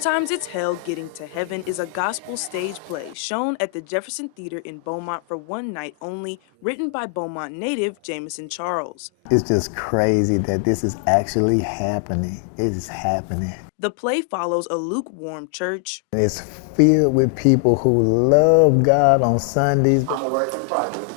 Sometimes It's Hell Getting to Heaven is a gospel stage play shown at the Jefferson Theatre in Beaumont for one night only, written by Beaumont native Jamison Charles. It's just crazy that this is actually happening. It is happening. The play follows a lukewarm church. It's filled with people who love God on Sundays. I'm a work in progress,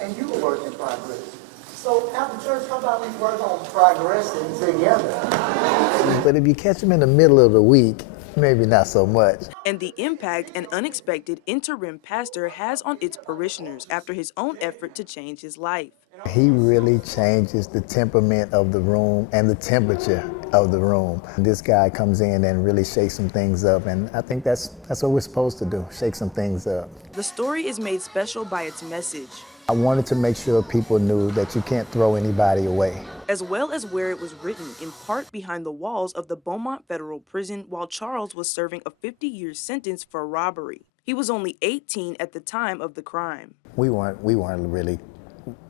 and you a work in progress. So after church, how about we work on progressing together? But if you catch them in the middle of the week, maybe not so much. And the impact an unexpected interim pastor has on its parishioners after his own effort to change his life. He really changes the temperament of the room and the temperature of the room. This guy comes in and really shakes some things up, and I think that's what we're supposed to do, shake some things up. The story is made special by its message, I wanted to make sure people knew that you can't throw anybody away. as well as where it was written, in part behind the walls of the Beaumont Federal Prison while Charles was serving a 50-year sentence for robbery. He was only 18 at the time of the crime. We weren't really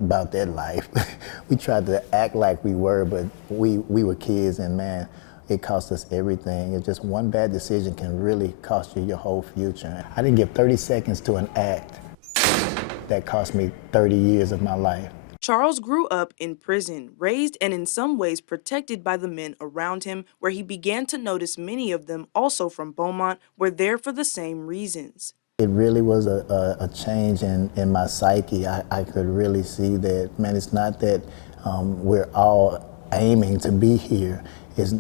about that life. We tried to act like we were, but we were kids, and man, it cost us everything. It's just one bad decision can really cost you your whole future. I didn't give 30 seconds to an act that cost me 30 years of my life. Charles grew up in prison, raised and in some ways protected by the men around him, where he began to notice many of them, also from Beaumont, were there for the same reasons. It really was a change in my psyche. I could really see that, man, it's not that we're all aiming to be here,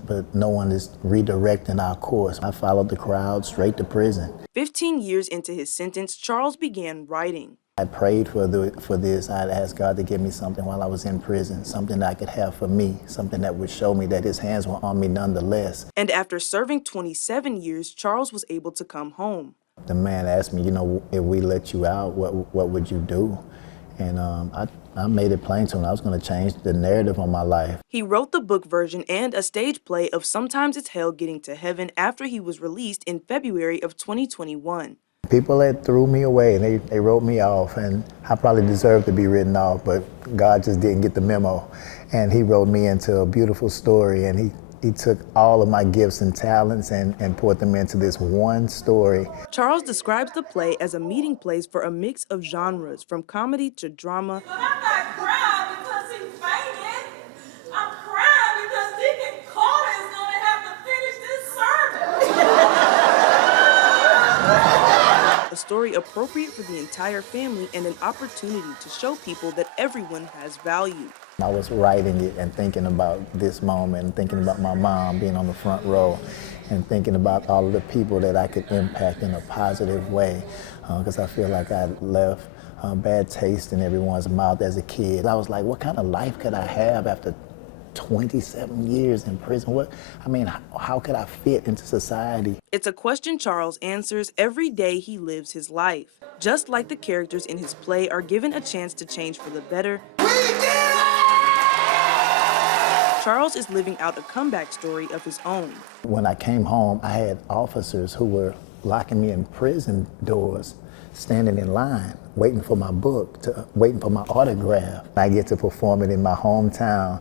but no one is redirecting our course. I followed the crowd straight to prison. 15 years into his sentence, Charles began writing. I prayed for this. I'd asked God to give me something while I was in prison, something that I could have for me, something that would show me that his hands were on me nonetheless. And after serving 27 years, Charles was able to come home. The man asked me, if we let you out, what would you do? And I made it plain to him I was going to change the narrative on my life. He wrote the book version and a stage play of Sometimes It's Hell Getting to Heaven after he was released in February of 2021. People that threw me away, and they wrote me off, and I probably deserved to be written off, but God just didn't get the memo. And he wrote me into a beautiful story, and he took all of my gifts and talents and poured them into this one story. Charles describes the play as a meeting place for a mix of genres, from comedy to drama. But I'm not crying because he fainted. I'm crying because Deacon Carter is going to have to finish this sermon. A story appropriate for the entire family and an opportunity to show people that everyone has value. I was writing it and thinking about this moment, and thinking about my mom being on the front row, and thinking about all of the people that I could impact in a positive way, because I feel like I left a bad taste in everyone's mouth as a kid. I was like, what kind of life could I have after 27 years in prison? How could I fit into society? It's a question Charles answers every day he lives his life. Just like the characters in his play are given a chance to change for the better, Charles is living out a comeback story of his own. When I came home, I had officers who were locking me in prison doors, standing in line, waiting for my book, waiting for my autograph. I get to perform it in my hometown,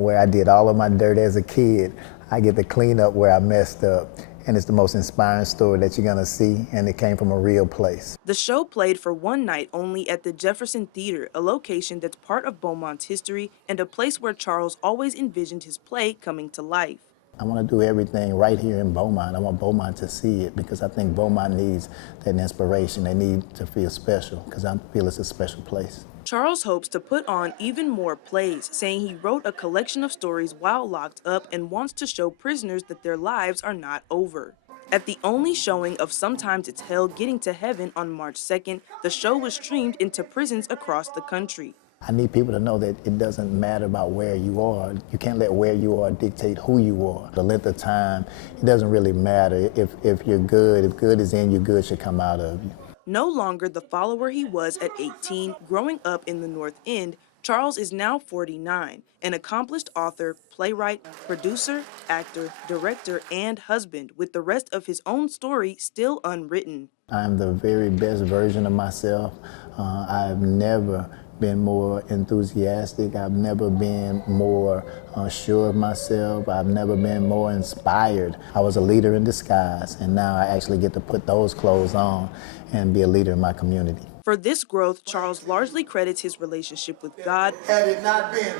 where I did all of my dirt as a kid. I get to clean up where I messed up. And it's the most inspiring story that you're gonna see, and it came from a real place. The show played for one night only at the Jefferson Theatre, a location that's part of Beaumont's history and a place where Charles always envisioned his play coming to life. I want to do everything right here in Beaumont. I want Beaumont to see it, because I think Beaumont needs that inspiration. They need to feel special, because I feel it's a special place. Charles hopes to put on even more plays, saying he wrote a collection of stories while locked up and wants to show prisoners that their lives are not over. At the only showing of Sometimes It's Hell Getting to Heaven on March 2nd, the show was streamed into prisons across the country. I need people to know that it doesn't matter about where you are. You can't let where you are dictate who you are. The length of time, it doesn't really matter. If you're good, if good is in you, good should come out of you. No longer the follower he was at 18, growing up in the North End, Charles is now 49, an accomplished author, playwright, producer, actor, director, and husband, with the rest of his own story still unwritten. I'm the very best version of myself. I've never been more enthusiastic. I've never been more sure of myself. I've never been more inspired. I was a leader in disguise, and now I actually get to put those clothes on and be a leader in my community. For this growth, Charles largely credits his relationship with God. Had it not been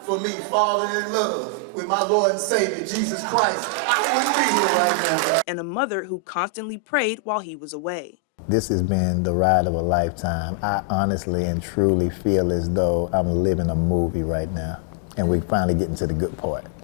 for me falling in love with my Lord and Savior, Jesus Christ, I wouldn't be here right now. And a mother who constantly prayed while he was away. This has been the ride of a lifetime. I honestly and truly feel as though I'm living a movie right now, and we're finally getting to the good part.